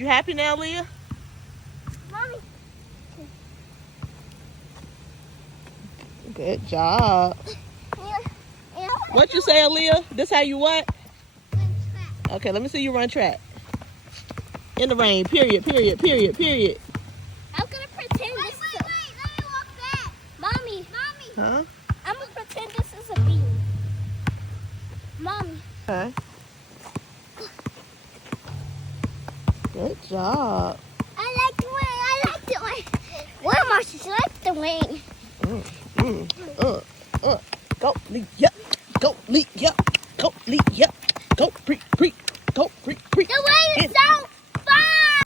You happy now, Leah? Mommy. Good job. What you say, Aaliyah? This how you what? Okay, let me see you run track. In the rain, period, period, period, period. I'm gonna pretend this is a... Wait, let me walk back. Mommy. Huh? I'm gonna pretend this is a bean. Mommy. Okay. Good job. I like the wing. What am I just like the wing? Go, Leah. Go, Leah.